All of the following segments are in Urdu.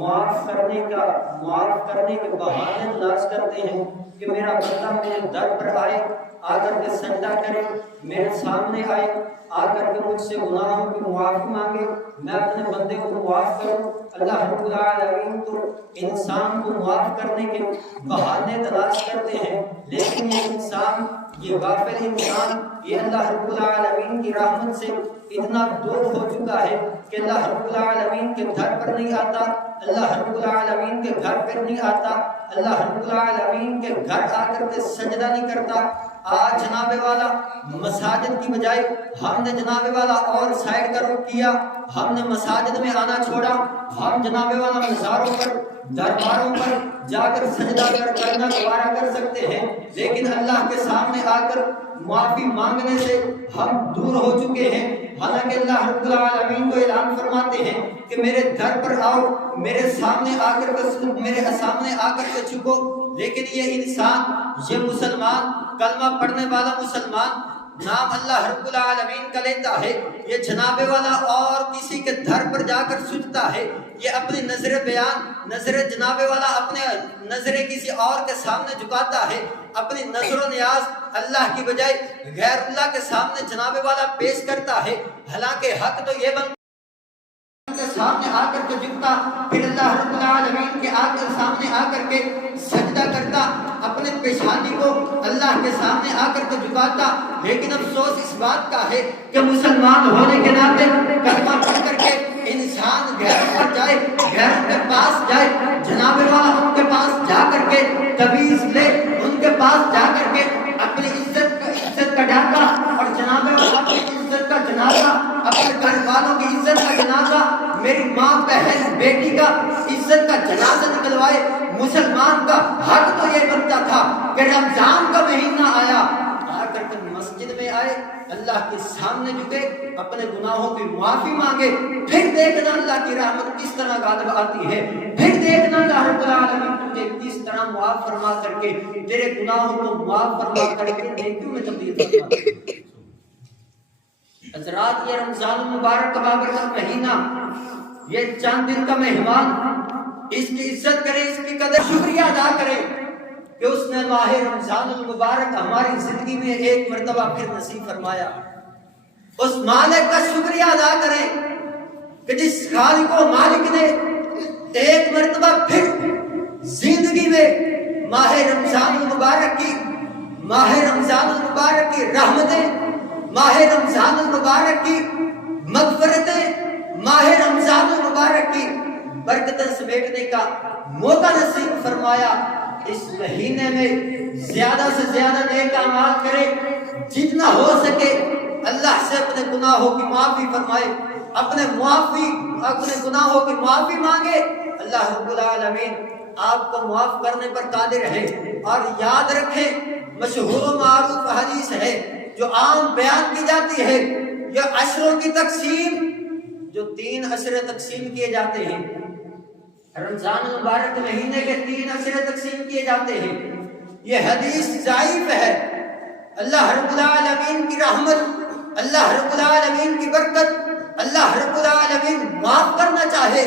معاف کرنے کے بہانے تلاش کرتے ہیں کہ میرا بندہ میرے در پر آئے، آ کر کے سجدہ کرے، میرے سامنے آئے، آ کر کے مجھ سے گناہوں کی معافی مانگے، میں اپنے بندے کو معاف کروں۔ اللہ رب العالمین تو انسان کو معاف کرنے کے بہانے تلاش کرتے ہیں، لیکن یہ انسان، یہ غافل انسان، یہ اللہ رب العالمین کی رحمت سے اتنا دور ہو چکا ہے کہ اللہ رب العالمین کے گھر پر نہیں آتا، اللہ رب العالمین کے گھر پر نہیں آتا، اللہ رب العالمین کے گھر آ کر کے سجدہ نہیں کرتا۔ آج جناب والا مساجد کی بجائے ہم نے جناب والا اور سائڈ کا رخ کیا، ہم نے مساجد میں آنا چھوڑا، ہم جناب والا مزاروں پر، درباروں پر جا کر سجدہ کرنا دوبارہ کر سکتے ہیں، لیکن اللہ کے سامنے آ کر معافی مانگنے سے ہم دور ہو چکے ہیں۔ حالانکہ اللہ رب العالمین کو اعلان فرماتے ہیں کہ میرے در پر آؤ، میرے سامنے آ کر کے جھکو، لیکن یہ انسان، یہ مسلمان، کلمہ پڑھنے والا مسلمان، نام اللہ رب العالمین کا لیتا ہے، یہ جناب والا اور کسی کے در پر جا کر سجدتا ہے، یہ اپنی نظر بیان، نظر جناب والا اپنے نظر کسی اور کے سامنے جھکاتا ہے، اپنی نظر و نیاز اللہ کی بجائے غیر اللہ کے سامنے جناب والا پیش کرتا ہے۔ حالانکہ حق تو یہ بنتا کے سامنے آ کر کے جھکتا، پھر اللہ رب العالمین کے سامنے آ کر کے سجدہ کرتا، اپنے پیشانی کو اللہ کے سامنے آ کر کے جھکاتا۔ لیکن افسوس اس بات کا ہے کہ مسلمان ہونے کے ناطے کلمہ پڑھ کر کے انسان غیروں پر جائے، غیروں کے پاس جائے، جناب والا ان کے پاس جا کر کے تویز لے، ان کے پاس جا کر کے اپنی عزت کا ڈھانکا اور جناب والا اپنی عزت کا جنازہ، اپنے گھر والوں کی عزت کا جنازہ، میری ماں، بہن، بیٹی کا عزت کا جنازہ نکلوائے۔ مسلمان کا حق تو یہ بنتا تھا کہ رمضان کا مہینہ آیا، آ کر کے مسجد میں آئے، اللہ کے سامنے جھکے، اپنے گناہوں کی معافی مانگے، پھر دیکھنا اللہ کی رحمت کس طرح غالب آتی ہے، پھر دیکھنا اللہ رب العالمین تجھے کس طرح معاف فرما کر کے، تیرے گناہوں کو معاف فرما کر کے نیکیوں میں تبدیل فرما دے۔ حضرات، یہ رمضان المبارک کا بابرکت مہینہ، یہ چند دن کا مہمان، اس کی عزت کرے، اس کی قدر، شکریہ ادا کرے کہ اس نے ماہ رمضان المبارک ہماری زندگی میں ایک مرتبہ پھر نصیب فرمایا۔ اس مالک کا شکریہ ادا کریں کہ جس خالق و مالک نے ایک مرتبہ پھر زندگی میں ماہ رمضان المبارک کی رحمتیں، ماہ رمضان المبارک کی مغفرتیں، ماہ رمضان المبارک کی برکتیں سمیٹنے کا موقع نصیب فرمایا۔ اس مہینے میں زیادہ سے زیادہ نیک اعمال کرے، جتنا ہو سکے اللہ سے اپنے گناہوں کی معافی فرمائے، اپنے گناہوں کی معافی مانگے۔ اللہ رب العالمین آپ کو معاف کرنے پر قادر ہے۔ اور یاد رکھیں، مشہور و معروف حدیث ہے جو عام بیان کی جاتی ہے، یہ عشروں کی تقسیم، جو 3 عشرے تقسیم کیے جاتے ہیں، رمضان المبارک مہینے کے 3 عشرے تقسیم کیے جاتے ہیں، یہ حدیث ضعیف ہے۔ اللہ رب العالمین کی رحمت، اللہ رب العالمین کی برکت، اللہ رب العالمین معاف کرنا چاہے،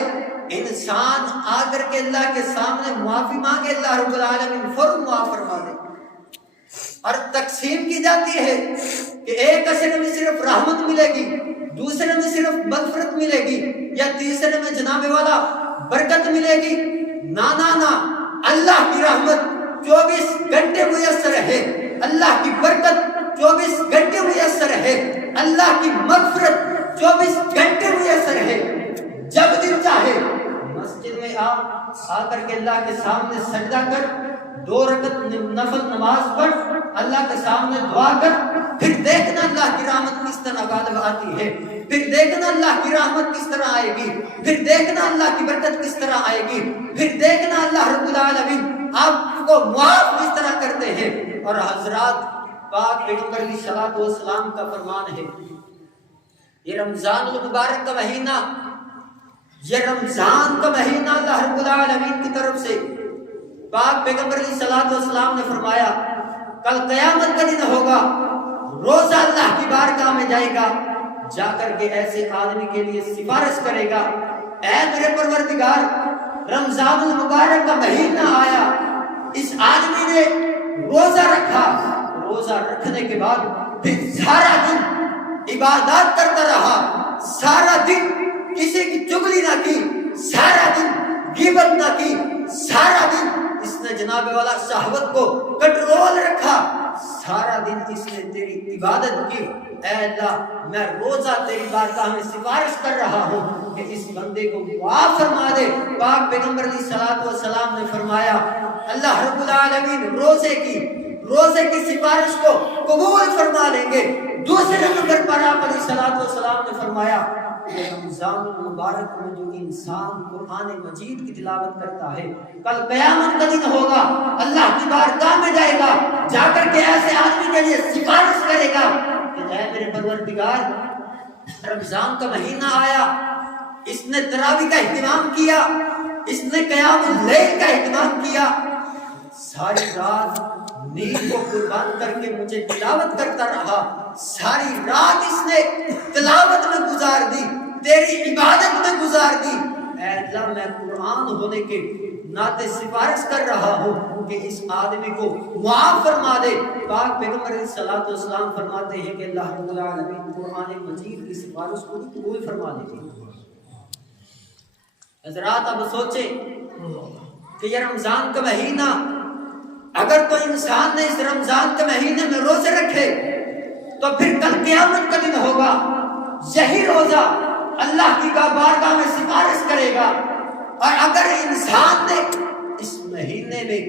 انسان آ کر کے اللہ کے سامنے معافی مانگے، اللہ رب العالمین فوراً معاف فرما دے۔ اور تقسیم کی جاتی ہے کہ ایک عشرے میں صرف رحمت ملے گی، دوسرے میں صرف مغفرت ملے گی، یا تیسرے میں جناب والا برکت ملے گی۔ نا اللہ کی رحمت 24 گھنٹے میسر ہے، اللہ کی برکت 24 گھنٹے میسر ہے، اللہ کی مغفرت 24 گھنٹے میسر ہے۔ جب دل چاہے مسجد میں آ کر کے اللہ کے سامنے سجدہ کر، 2 رکعت نفل نماز پڑھ، اللہ کے سامنے دعا کر، پھر دیکھنا اللہ کی رحمت کس طرح غالب آتی ہے، پھر دیکھنا اللہ کی رحمت کس طرح آئے گی، پھر دیکھنا اللہ کی برکت کس طرح آئے گی، پھر دیکھنا اللہ رب العالمین آپ کو معاف کس طرح کرتے ہیں۔ اور حضرات، پاک پیغمبر علیہ الصلوۃ والسلام کا فرمان ہے، یہ رمضان المبارک کا مہینہ، یہ رمضان کا مہینہ اللہ رب العالمین کی طرف سے پاک پیغمبر علیہ الصلوۃ والسلام نے فرمایا، کل قیامت کا دن ہوگا، روزہ اللہ کی بارگاہ میں جائے گا، جا کر کے ایسے آدمی کے لیے سفارش کرے گا، اے میرے پروردگار، رمضان المبارک کا مہینہ آیا، اس آدمی نے روزہ رکھا، روزہ رکھنے کے بعد پھر سارا دن عبادات کرتا رہا، سارا دن کسی کی چغلی نہ کی، سارا دن غیبت نہ کی، سارا دن اس نے جناب والا شہوت کو کنٹرول رکھا، سارا دن اس نے تیری عبادت کی۔ اے اللہ میں روزہ تیری بارگاہ میں سفارش کر رہا ہوں کہ اس بندے کو معاف فرما دے۔ پاک پیغمبر علیہ الصلوۃ والسلام نے فرمایا اللہ رب العالمین روزے کی سفارش کو قبول فرما لیں گے۔ دوسرے نمبر پر آپ علیہ الصلوۃ والسلام نے فرمایا کہ رمضان المبارک میں جو انسان قرآن مجید کی تلاوت کرتا ہے کل قیامت کا دن ہوگا، اللہ کی بارگاہ میں جائے گا، جا کر کے ایسے آدمی کے لیے سفارش کرے گا کہ اے میرے پروردگار رمضان کا مہینہ آیا، اس نے تراویح کا اہتمام کیا، اس نے قیام اللیل کا اہتمام کیا، ساری رات نیند کو قربان کر کے مجھے تلاوت کرتا رہا، ساری رات اس نے تلاوت میں گزار دی، تیری عبادت میں گزار دی۔ اے اللہ میں قرآن ہونے کے ناطے سفارش کر رہا ہوں کہ اس آدمی کو معاف فرما دے۔ پاک پیغمبر علیہ الصلوۃ والسلام فرماتے ہیں کہ اللہ رب العالمین قرآن مجید کی سفارش کو قبول فرما دے۔ حضرات اب سوچیں کہ یہ رمضان کا مہینہ، اگر تو انسان نے اس رمضان کے مہینے میں روزے رکھے تو پھر کل قیامت کا دن ہوگا، یہی روزہ اللہ کی بارگاہ میں سفارش کرے گا۔ اور اگر انسان نے اس مہینے میں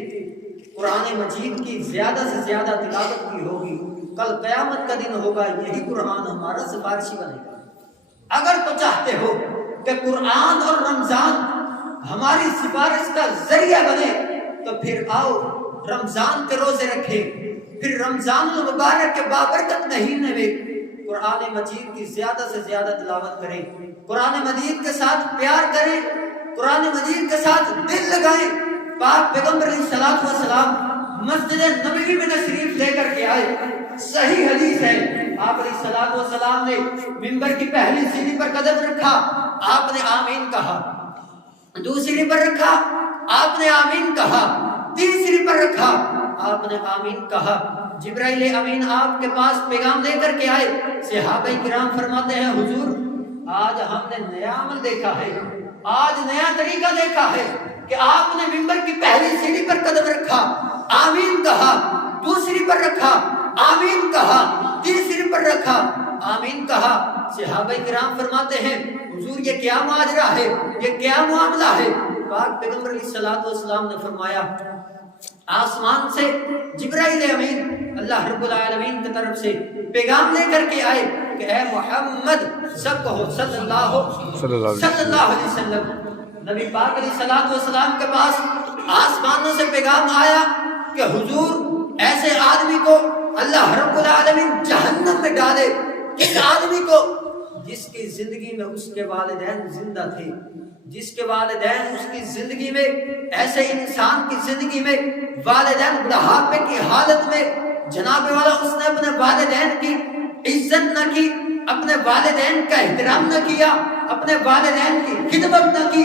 قرآن مجید کی زیادہ سے زیادہ تلاوت کی ہوگی، کل قیامت کا دن ہوگا، یہی قرآن ہمارا سفارشی بنے گا۔ اگر تو چاہتے ہو کہ قرآن اور رمضان ہماری سفارش کا ذریعہ بنے تو پھر آؤ رمضان کے روزے رکھیں، پھر رمضان المبارک کے بابرکت مہینے میں قرآن مجید کی زیادہ سے زیادہ تلاوت کریں، قرآن مجید کے ساتھ پیار کریں، قرآن مجید کے ساتھ دل لگائیں۔ پاک پیغمبر علیہ الصلوۃ والسلام مسجد نبوی میں تشریف لے کر کے آئے، صحیح حدیث ہے، آپ علیہ الصلوۃ والسلام نے منبر کی پہلی سیڑھی پر قدم رکھا، آپ نے آمین کہا، دوسری پر رکھا آپ نے آمین کہا، تیسری پر رکھا آپ نے آمین کہا۔ جبرائیل امین آپ کے پاس پیغام لے کر کے آئے، صحابہ کرام فرماتے ہیں حضور آج ہم نے نیا عمل دیکھا ہے، آج نیا طریقہ دیکھا ہے کہ آپ نے منبر کی پہلی سیڑھی پر قدم رکھا، آمین کہا، دوسری پر رکھا آمین کہا، تیسری پر رکھا آمین کہا۔ صحابہ کرام فرماتے ہیں حضور یہ کیا ماجرا ہے، یہ کیا معاملہ ہے؟ پاک پیغمبر علیہ الصلوۃ والسلام نے فرمایا آسمان سے جبرائیل امین اللہ رب العالمین کی طرف سے پیغام لے کر کے آئے کہ اے محمد صلی اللہ علیہ وسلم، نبی پاک علیہ الصلوۃ والسلام کے پاس آسمانوں سے پیغام آیا کہ حضور ایسے آدمی کو اللہ رب العالمین جہنم میں ڈالے، کس آدمی کو جس کی زندگی میں اس کے والدین زندہ تھے، جس کے والدین اس کی زندگی میں، ایسے انسان کی زندگی میں والدین بڑھاپے کی حالت میں جناب والا اس نے اپنے والدین کی عزت نہ کی، اپنے والدین کا احترام نہ کیا، اپنے والدین کی خدمت نہ کی،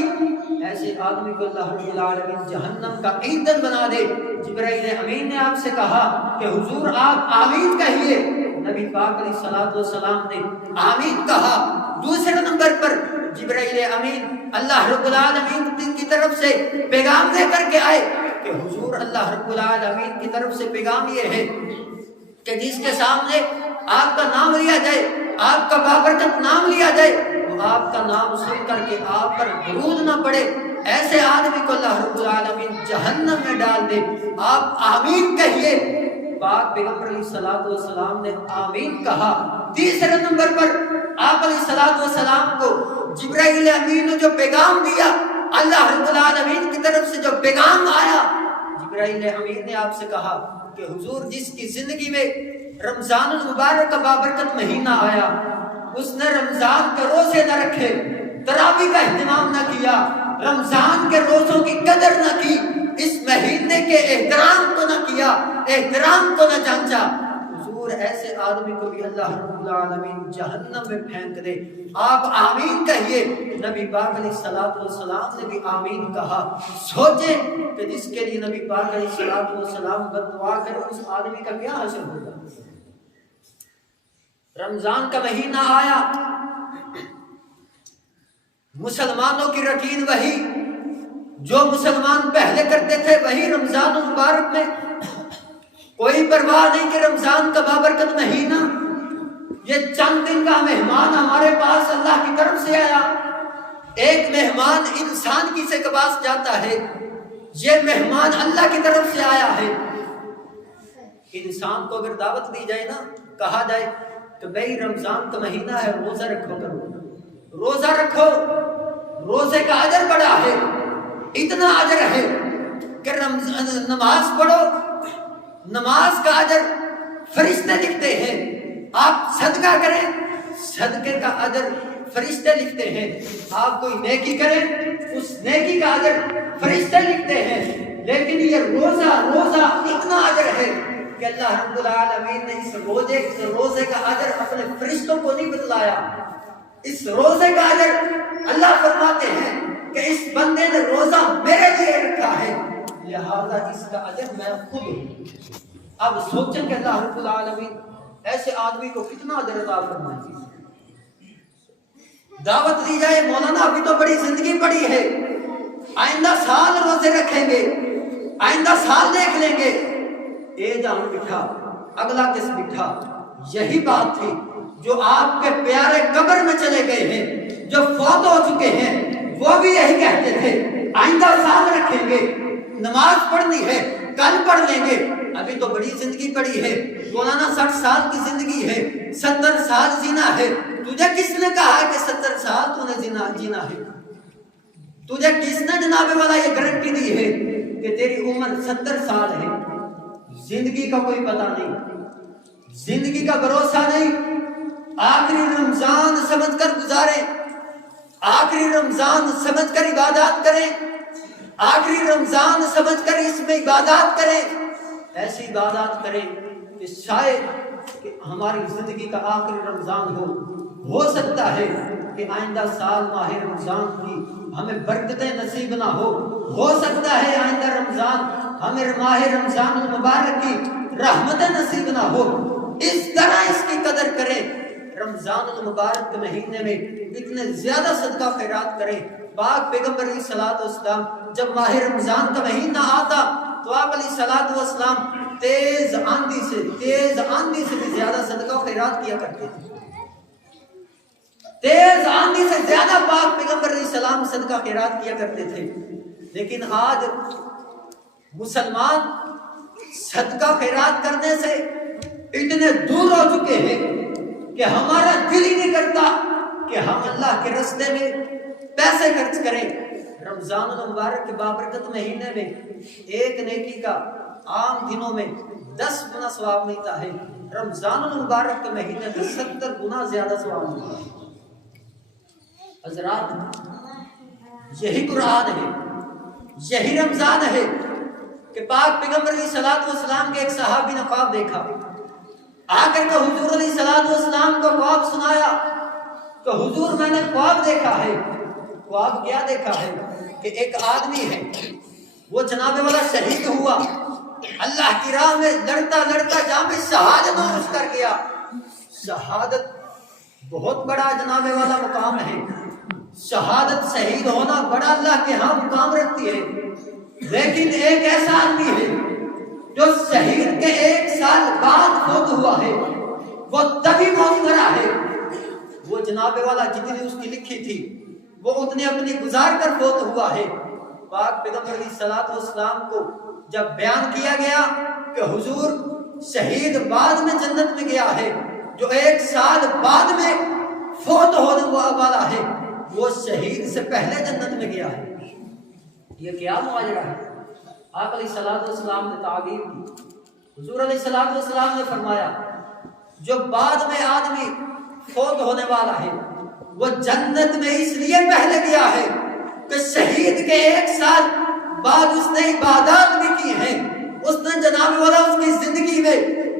ایسے آدمی کو اللہ رب العالمین جہنم کا ایندھن بنا دے۔ جبرائیل امین نے آپ سے کہا کہ حضور آپ آمین کہیے، نبی پاک علیہ الصلوۃ والسلام نے آمین کہا۔ دوسرے نمبر پر جبرائیل امین اللہ رب العالمین کی طرف سے پیغام دے کر کے آئے کہ حضور اللہ رب العالمین کی طرف سے پیغام یہ ہے کہ جس کے سامنے آپ کا نام لیا جائے، آپ کا بابرکت نام لیا جائے، وہ آپ کا نام سن کر کے آپ پر درود نہ پڑے، ایسے آدمی کو اللہ رب العالمین جہنم میں ڈال دے۔ آپ آمین کہیے۔ پاک پیغمبر علیہ الصلوۃ والسلام نے آمین کہا۔ تیسرے نمبر پر آپ علیہ الصلوۃ والسلام کو جبرائیل امین نے جو پیغام دیا، اللہ رب العالمین کی طرف سے جو پیغام آیا، جبرائیل امین نے آپ سے کہا کہ حضور جس کی زندگی میں رمضان المبارک کا بابرکت مہینہ آیا، اس نے رمضان کے روزے نہ رکھے، تراویح کا اہتمام نہ کیا، رمضان کے روزوں کی قدر نہ کی، اس مہینے کے احترام کو نہ کیا، احترام کو نہ جانچا، حضور حضور ایسے آدمی کو بھی اللہ رب العالمین جہنم میں پھینک دے، آپ آمین کہیے۔ نبی پاک علیہ السلام نے بھی آمین کہا۔ سوچیں کہ جس کے لیے نبی پاک علیہ السلام بد دعا کرے اس آدمی کا کیا حشر ہوگا۔ رمضان کا مہینہ آیا، مسلمانوں کی روٹین وہی، جو مسلمان پہلے کرتے تھے وہی رمضان المبارک میں، کوئی پرواہ نہیں کہ رمضان کا بابرکت مہینہ، یہ چند دن کا مہمان ہمارے پاس اللہ کی طرف سے آیا۔ ایک مہمان انسان کی سے کے پاس جاتا ہے، یہ مہمان اللہ کی طرف سے آیا ہے۔ انسان کو اگر دعوت دی جائے نا، کہا جائے کہ بھئی رمضان کا مہینہ ہے، روزہ رکھو کرو، روزہ رکھو، روزے کا اجر بڑا ہے، اتنا اجر ہے کہ نماز پڑھو، نماز کا اجر فرشتے لکھتے ہیں، آپ صدقہ کریں، صدقے کا اجر فرشتے لکھتے ہیں، آپ کوئی نیکی کریں، اس نیکی کا اجر فرشتے لکھتے ہیں۔ لیکن یہ روزہ اتنا اجر ہے کہ اللہ رب العالمین نے اس روزے کا اجر اپنے فرشتوں کو نہیں بتلایا۔ اس روزے کا اجر اللہ فرماتے ہیں کہ اس بندے نے روزہ میرے لیے رکھا ہے، لہذا اس کا اجر میں خود ہوں۔ اب سوچیں کہ اللہ رب العالمین ایسے آدمی کو کتنا اجر عطا فرمائے گی۔ دعوت دی جائے، مولانا ابھی تو بڑی زندگی پڑی ہے، آئندہ سال روزے رکھیں گے، آئندہ سال دیکھ لیں گے، اے جان بٹھا اگلا کس بٹھا۔ یہی بات تھی جو آپ کے پیارے قبر میں چلے گئے ہیں، جو فوت ہو چکے ہیں، وہ بھی یہی کہتے تھے آئندہ سال رکھیں گے، نماز پڑھنی ہے کل پڑھ لیں گے، ابھی تو بڑی زندگی پڑی ہے، مولانا 60 سال کی زندگی ہے، 70 سال جینا ہے۔ تجھے کس نے کہا کہ 70 سال تو نے جینا ہے؟ تجھے کس نے جناب والا یہ گارنٹی دی ہے کہ تیری عمر 70 سال ہے؟ زندگی کا کوئی پتہ نہیں، زندگی کا بھروسہ نہیں۔ آخری رمضان سمجھ کر گزاریں، آخری رمضان سمجھ کر عبادات کریں، آخری رمضان سمجھ کر اس میں عبادات کریں، ایسی عبادات کریں کہ شاید کہ ہماری زندگی کا آخری رمضان ہو سکتا ہے کہ آئندہ سال ماہ رمضان کی ہمیں برکتیں نصیب نہ ہو سکتا ہے آئندہ رمضان ہمیں ماہ رمضان المبارک کی رحمتیں نصیب نہ ہو۔ اس طرح اس کی قدر کریں، رمضان المبارک کے مہینے میں اتنے زیادہ صدقہ خیرات کریں۔ پاک پیغمبر علیہ الصلوۃ والسلام جب ماہ رمضان کا مہینہ آتا تو آپ علیہ الصلوۃ والسلام تیز آندھی سے بھی زیادہ صدقہ خیرات کیا کرتے تھے۔ تیز آندھی سے زیادہ پاک پیغمبر علیہ السلام صدقہ خیرات کیا کرتے تھے۔ لیکن آج مسلمان صدقہ خیرات کرنے سے اتنے دور ہو چکے ہیں کہ ہمارا دل ہی نہیں کرتا کہ ہم اللہ کے راستے میں پیسے خرچ کریں۔ رمضان المبارک کے بابرکت مہینے میں ایک نیکی کا عام دنوں میں 10 گنا ثواب ملتا ہے، رمضان المبارک کے مہینے میں 70 گنا زیادہ ثواب ملتا ہے۔ حضرات، یہی قرآن ہے، یہی رمضان ہے کہ پاک پیغمبر علیہ الصلوۃ والسلام کے ایک صحابی نے خواب دیکھا، آ کر کے حضور علیہ الصلوۃ والسلام کو خواب سنایا کہ حضور میں نے خواب دیکھا ہے۔ خواب کیا دیکھا ہے کہ ایک آدمی ہے، وہ جناب والا شہید ہوا، اللہ کی راہ میں لڑتا جہاں پہ شہادت نوش کر گیا۔ شہادت بہت بڑا جناب والا مقام ہے، شہادت شہید ہونا بڑا اللہ کے ہاں مقام رکھتی ہے۔ لیکن ایک ایسا آدمی ہے جو شہید کے 1 سال بعد فوت ہوا ہے، وہ تبھی موت مرا ہے، وہ جناب والا جتنی اس کی لکھی تھی وہ اتنے اپنی گزار کر فوت ہوا ہے۔ پاک پیغمبر علیہ الصلوۃ والسلام کو جب بیان کیا گیا کہ حضور شہید بعد میں جنت میں گیا ہے، جو 1 سال بعد میں فوت ہونے والا ہے وہ شہید سے پہلے جنت میں گیا ہے۔ یہ کیا ماجرا ہے؟ آپ علیہ الصلوۃ والسلام نے تعبیر کی۔ حضور علیہ الصلوۃ والسلام نے فرمایا جو بعد میں آدمی فوت ہونے والا ہے وہ جنت میں اس لیے پہلے گیا ہے کہ شہید کے 1 سال بعد اس نے عبادات بھی کی ہیں، اس نے جناب والا اس کی زندگی میں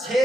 6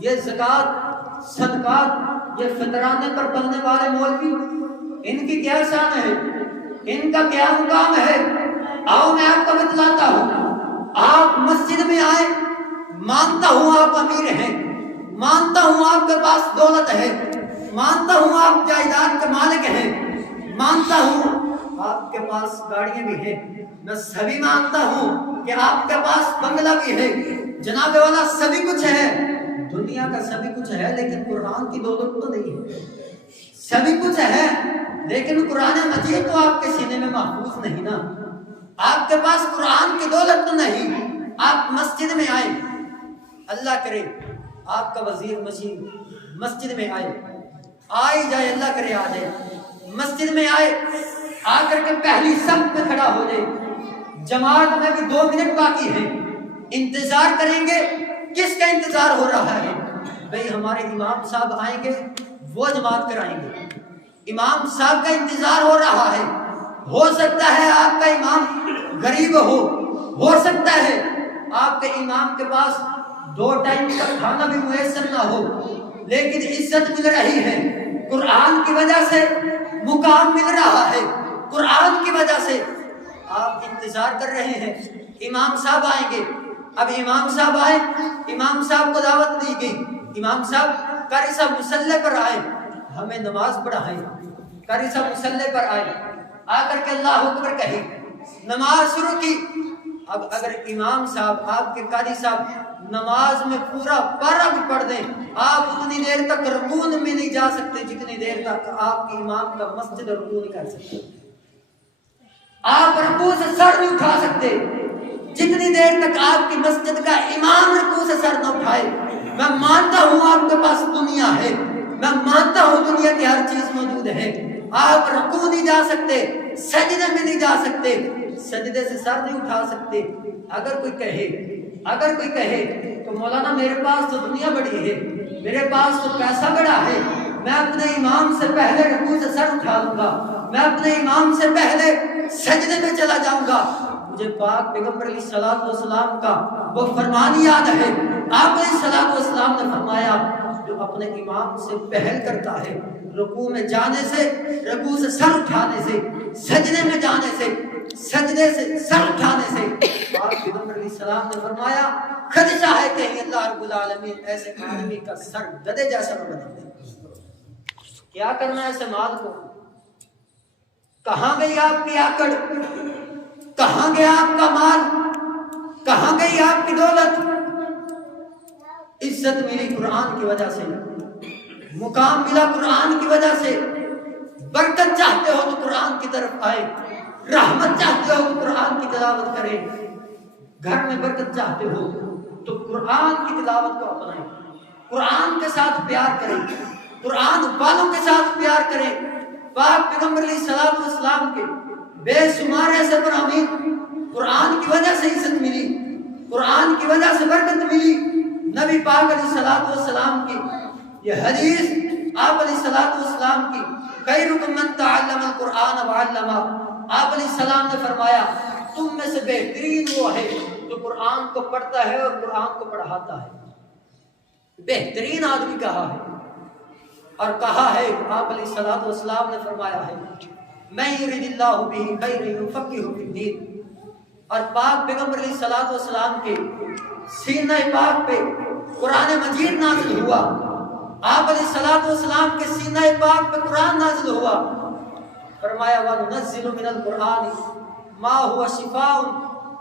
یہ زکات صدقات یہ فطرانے پر پلنے والے مولوی ان کی کیا شان ہے، ان کا کیا مقام ہے؟ آؤ میں آپ کو بتلاتا ہوں۔ آپ مسجد میں آئے، مانتا ہوں آپ امیر ہیں، مانتا ہوں آپ کے پاس دولت ہے، مانتا ہوں آپ جائیداد کے مالک ہیں، مانتا ہوں آپ کے پاس گاڑیاں بھی ہیں، میں سبھی مانتا ہوں کہ آپ کے پاس بنگلہ بھی ہے، جناب والا سبھی کچھ ہے، دنیا کا سبھی کچھ ہے، لیکن قرآن کی دولت تو نہیں ہے۔ سبھی کچھ ہے لیکن قرآن مجید تو آپ کے سینے میں محفوظ نہیں نا، آپ کے پاس قرآن کی دولت تو نہیں۔ آپ مسجد میں آئے، اللہ کرے آپ کا وزیر مشیر مسجد میں آئے جائے، اللہ کرے آ جائے، مسجد میں آئے، آ کر کے پہلی صف میں کھڑا ہو جائے، جماعت میں بھی 2 منٹ باقی ہے، انتظار کریں گے۔ کس کا انتظار ہو رہا ہے؟ بھئی ہمارے امام صاحب آئیں گے، وہ جماعت کرائیں گے، امام صاحب کا انتظار ہو رہا ہے۔ ہو سکتا ہے آپ کا امام غریب ہو سکتا ہے آپ کے امام کے پاس 2 ٹائم کا کھانا بھی میسر نہ ہو، لیکن عزت مل رہی ہے، قرآن کی وجہ سے مقام مل رہا ہے، قرآن کی وجہ سے آپ انتظار کر رہے ہیں امام صاحب آئیں گے۔ اب امام صاحب آئے، امام صاحب کو دعوت دی گئی، امام صاحب قاری صاحب مصلی پر آئے، ہمیں نماز پڑھائیں، قاری صاحب مصلی پر آئے، آ کر کے اللہ اکبر کہی، نماز شروع کی۔ اب اگر امام صاحب آپ کے قاری صاحب نماز میں پورا پارہ بھی پڑھ دیں، آپ اتنی دیر تک رکوع میں نہیں جا سکتے جتنی دیر تک آپ کے امام کا مسجد رکوع نہیں کر سکتے، آپ رکوع سے سر نہیں اٹھا سکتے جتنی دیر تک آپ کی مسجد کا امام رکوع سے سر نہ اٹھائے۔ میں مانتا ہوں آپ کے پاس دنیا ہے، میں مانتا ہوں دنیا کی ہر چیز موجود ہے، آپ رکوع نہیں جا سکتے، سجدے میں نہیں جا سکتے، سجدے سے سر نہیں اٹھا سکتے۔ اگر کوئی کہے تو مولانا میرے پاس تو دنیا بڑی ہے، میرے پاس تو پیسہ بڑا ہے، میں اپنے امام سے پہلے رکوع سے سر اٹھا لوں گا، میں اپنے امام سے پہلے سجدے میں چلا جاؤں گا۔ مجھے پاک پیغمبر علیہ الصلوۃ والسلام کا وہ فرمان یاد ہے، آپ علیہ الصلوۃ والسلام نے فرمایا جو اپنے امام سے پہل کرتا ہے، رکوع میں جانے سے، رکوع سے سر اٹھانے سے، سجدے میں جانے سے، سجدے سے سر اٹھانے سے، پاک پیغمبر علیہ السلام نے فرمایا خدشہ ہے کہ اللہ رب العالمین ایسے آدمی کا سر گدھے جیسا بنا دے۔ کیا کرنا ہے ایسے مال کو؟ کہاں گئی آپ کی آکڑ؟ کہاں گیا آپ کا مال؟ کہاں گئی آپ کی دولت؟ عزت ملی قرآن کی وجہ سے، مقام ملا قرآن کی وجہ سے، برکت چاہتے ہو تو قرآن کی طرف آئے، رحمت چاہتے ہو تو قرآن کی تلاوت کریں، گھر میں برکت چاہتے ہو تو قرآن کی تلاوت کو اپنائیں، قرآن کے ساتھ پیار کریں، قرآن والوں کے ساتھ پیار کریں۔ پاک پیغمبر علیہ الصلوۃ والسلام کے بے شمار ایسے برامین قرآن کی وجہ سے عزت ملی، قرآن کی وجہ سے برکت ملی۔ نبی پاک علیہ الصلوۃ والسلام کی یہ حدیث، آپ علیہ الصلوۃ والسلام کی، خیرکم من تعلم القرآن وعلمہ، آپ علیہ السلام نے فرمایا تم میں سے بہترین وہ ہے جو قرآن کو پڑھتا ہے اور قرآن کو پڑھاتا ہے، بہترین آدمی کہا ہے۔ اور کہا ہے آپ علیہ الصلوۃ والسلام نے فرمایا ہے من یرید اللہ بہ خیرا یفقہہ فی الدین، اور پاک پیغمبر علیہ الصلوۃ والسلام کے سینہ پاک پہ قرآن مجید نازل ہوا، آپ علیہ الصلوۃ والسلام کے سینہ پاک پہ قرآن نازل ہوا، فرمایا وَنُنَزِّلُ مِنَ الْقُرْآنِ مَا هُوَ شِفَاءٌ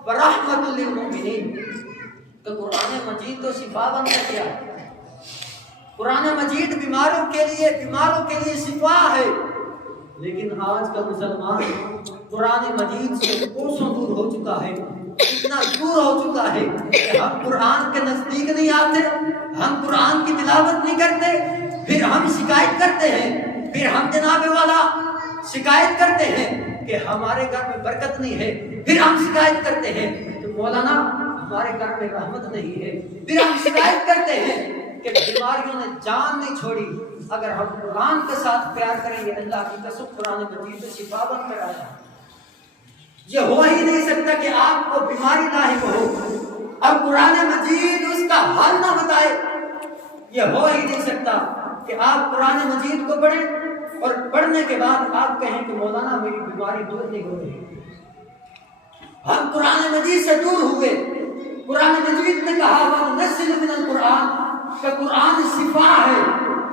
وَرَحْمَةٌ لِّلْمُؤْمِنِينَ، کہ قرآن مجید تو شفا بن گیا ہے، قرآن مجید بیماروں کے لیے شفا ہے، لیکن آج کا مسلمان قرآن مجید سے کوسوں دور ہو چکا ہے، اتنا دور ہو چکا ہے کہ ہم قرآن کے نزدیک نہیں آتے، ہم قرآن کی تلاوت نہیں کرتے، پھر ہم شکایت کرتے ہیں، پھر ہم جناب والا شکایت کرتے ہیں کہ ہمارے گھر میں برکت نہیں ہے، پھر ہم شکایت کرتے ہیں تو مولانا ہمارے گھر میں رحمت نہیں ہے، پھر ہم شکایت کرتے ہیں کہ بیماریوں نے جان نہیں چھوڑی۔ اگر ہم قرآن کے ساتھ پیار کریں گے، اللہ کی قسم قرآن مجید سے شفا بن کر آیا، یہ ہو ہی نہیں سکتا کہ آپ کو بیماری لاحق ہو اور قرآن مجید اس کا حل نہ بتائے۔ یہ ہو ہی نہیں سکتا کہ آپ قرآن مجید کو پڑھیں اور پڑھنے کے بعد آپ کہیں کہ مولانا میری بیماری دور نہیں ہو رہی۔ ہم قرآن مجید سے دور ہوئے۔ قرآن مجید نے کہا وَنُنَزِّلُ مِنَ الْقُرْآنِ کہ قرآن شفا ہے۔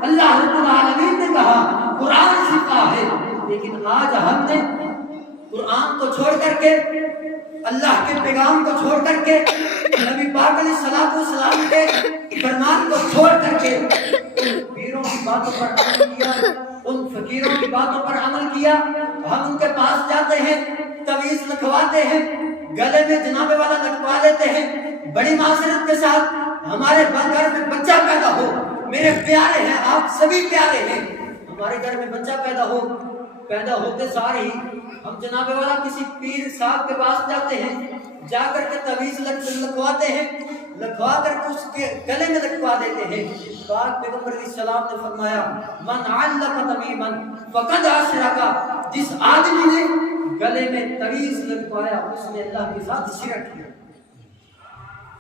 اللہ رب العالمین نے کہا قرآن شفا ہے، لیکن آج ہم نے قرآن کو چھوڑ کر کے، اللہ کے پیغام کو چھوڑ کر کے، نبی پاک علیہ الصلوۃ والسلام کے فرمان کو چھوڑ کر کے پیروں کی باتوں پر عمل کیا، ان فقیروں کی باتوں پر عمل کیا۔ ہم ان کے پاس جاتے ہیں، تعویذ لکھواتے ہیں، گلے میں جناب والا لکھوا لیتے ہیں، بڑی معذرت کے ساتھ ہمارے گھر میں بچہ پیدا ہو، میرے پیارے ہیں، آپ سبھی پیارے ہیں، ہمارے گھر میں بچہ پیدا ہوتے سارے ہی ہم جناب والا کسی پیر صاحب کے پاس جاتے ہیں، جا کر کے تعویذ لکھواتے ہیں، لکھوا کر کے اس کے گلے میں لکھوا دیتے ہیں۔ پاک پیغمبر علیہ السلام نے فرمایا من علق تمیما فقد اشرک، جس آدمی نے گلے میں تعویذ لکھوایا اس نے اللہ کے ساتھ شرک کیا۔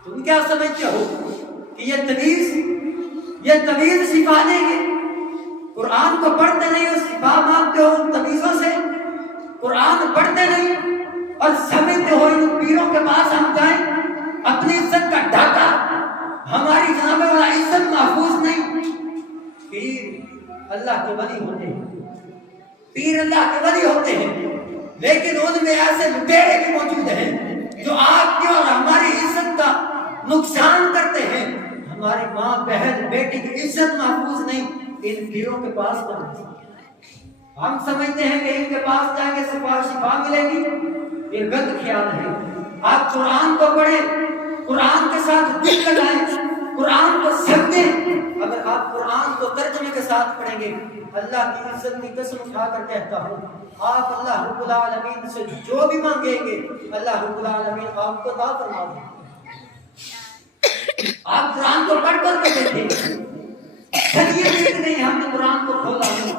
تم کیا سمجھتے ہو کہ یہ تعویذ شفا دیں گے؟ قرآن کو پڑھتے نہیں ہو، شفا مانگتے ہو ان تعویذوں سے، قرآن پڑھتے نہیں اور سمجھتے ہو ان پیروں کے پاس ہم جائیں، اپنی عزت کا ڈھاکہ، ہماری جناب والا عزت محفوظ نہیں۔ پیر اللہ کے ولی ہوتے ہیں، پیر اللہ کے ولی ہوتے ہیں، لیکن ان میں ایسے لٹیرے بھی موجود ہیں جو آپ کی اور ہماری عزت کا نقصان کرتے ہیں۔ ہماری ماں بہن بیٹی کی عزت محفوظ نہیں، ان پیروں کے پاس جانا۔ ہم سمجھتے ہیں کہ ان کے پاس جا کے شفا ملے گی، یہ غلط خیال ہے۔ آپ قرآن کو پڑھیں، قرآن کے ساتھ دل لگائیں، قرآن کو سمجھیں۔ اگر آپ قرآن کو ترجمے کے ساتھ پڑھیں گے، اللہ کی عزت کی قسم اٹھا کر کہتا ہوں، آپ اللہ رب العالمین سے جو بھی مانگیں گے اللہ رب العالمین آپ کو عطا فرما دیں۔ آپ قرآن کو پڑھ کر کے دیکھیں، نہیں ہم نے قرآن کو کھولا نہیں،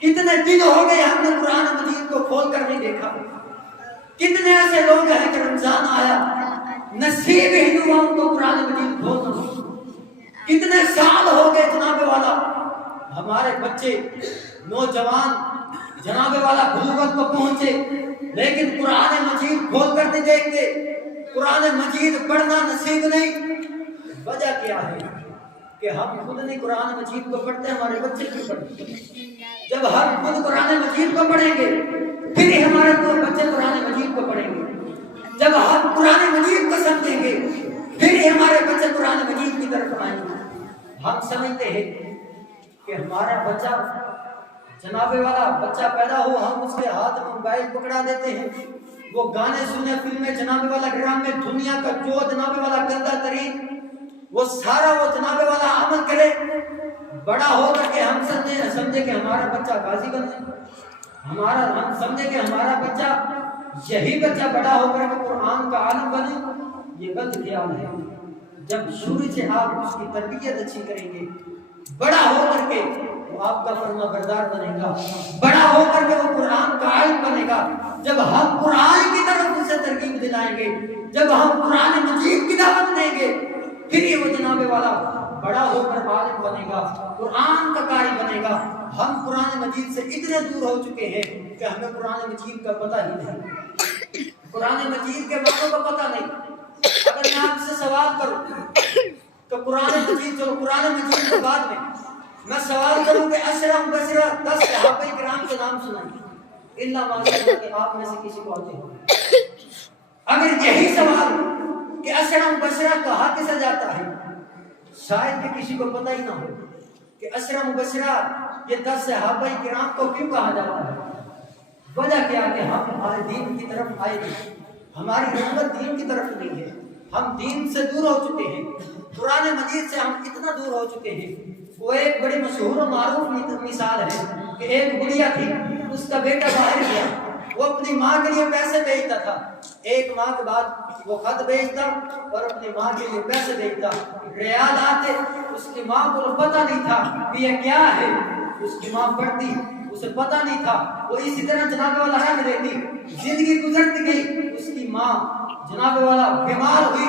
کتنے دن ہو گئے ہم نے قرآن مجید کو کھول کر نہیں دیکھا۔ کتنے ایسے لوگ ہیں کہ رمضان آیا نصیب ہی ہوا ان کو قرآن مجید کھولنا، کتنے سال ہو گئے جناب والا ہمارے بچے نوجوان جناب والا بلوغت کو پہنچے لیکن قرآن مجید کھول کر نہیں دیکھتے، قرآن مجید پڑھنا نصیب نہیں۔ وجہ کیا ہے کہ ہم خود نہیں قرآن مجید کو پڑھتے، ہمارے بچے کیوں پڑھتے ہیں؟ جب ہم خود قرآن مجید کو پڑھیں گے پھر ہی ہمارے بچے قرآن مجید کو پڑھیں گے، جب ہم قرآن مجید کو سمجھیں گے پھر ہی ہمارے بچے قرآن مجید کی طرف آئیں گے۔ ہم سمجھتے ہیں کہ ہمارا بچہ جناب والا بچہ پیدا ہو، ہم اس کے ہاتھ میں موبائل پکڑا دیتے ہیں، وہ گانے سنے، فلمیں جناب والا ڈرامے، دنیا کا جو جناب والا گندا ترین وہ سارا وہ جناب والا عمل کرے، بڑا ہو کر کے ہم سمجھے کہ ہمارا بچہ غازی بنے، ہم سمجھے کہ ہمارا بچہ یہی بچہ بڑا ہو کر کے قرآن کا عالم بنے۔ یہ غلط خیال ہے۔ جب شروع سے آپ اس کی تربیت اچھی کریں گے، بڑا ہو کر کے وہ آپ کا فرما بردار بنے گا، بڑا ہو کر کے وہ قرآن کا عالم بنے گا۔ جب ہم قرآن کی طرف اسے ترغیب دلائیں گے، جب ہم قرآن مجید کی دعوت دیں گے، پھر یہ وہ جناب والا بڑا ہو کر عالم بنے گا، قرآن کا قاری بنے گا۔ ہم قرآن مجید سے اتنے دور ہو چکے ہیں کہ ہمیں قرآن مجید کا پتہ ہی نہیں، قرآن مجید کے معنوں کا پتہ نہیں۔ اگر میں آپ سے سوال کروں تو قرآن مجید، چلو قرآن مجید کے بعد میں سوال کروں کہ اشرا مبشرہ 10 صحابہ کرام کے نام سنائیں، اللہ معاذ کہ آپ میں سے کسی کو آتے ہو۔ اگر یہی سوال کہ اشرا مبشرہ کہا کسے جاتا ہے، شاید کہ کسی کو پتہ ہی نہ ہو کہ اشرا مبشرہ یہ 10 صحابہ کرام کو کیوں کہا جاتا ہے۔ وجہ کیا کہ ہم ہمارے دین کی طرف آئے نہیں، ہماری رغبت دین کی طرف نہیں ہے، ہم دین سے دور ہو چکے ہیں، قرآن مجید سے ہم اتنا دور ہو چکے ہیں۔ وہ ایک بڑی مشہور و معروف مثال ہے کہ ایک بڑھیا تھی، اس کا بیٹا باہر گیا، وہ اپنی ماں کے لیے پیسے بھیجتا تھا، ایک ماہ کے بعد وہ خط بھیجتا اور اپنی ماں کے لیے پیسے بھیجتا، ریال آتے، اس کی ماں کو پتہ نہیں تھا کہ یہ کیا ہے، اس کی ماں پڑھتی، اسے پتہ نہیں تھا، وہ اسی طرح جناب والا رہ رہتی، زندگی گزرتی گئی، اس کی ماں جناب والا بیمار ہوئی،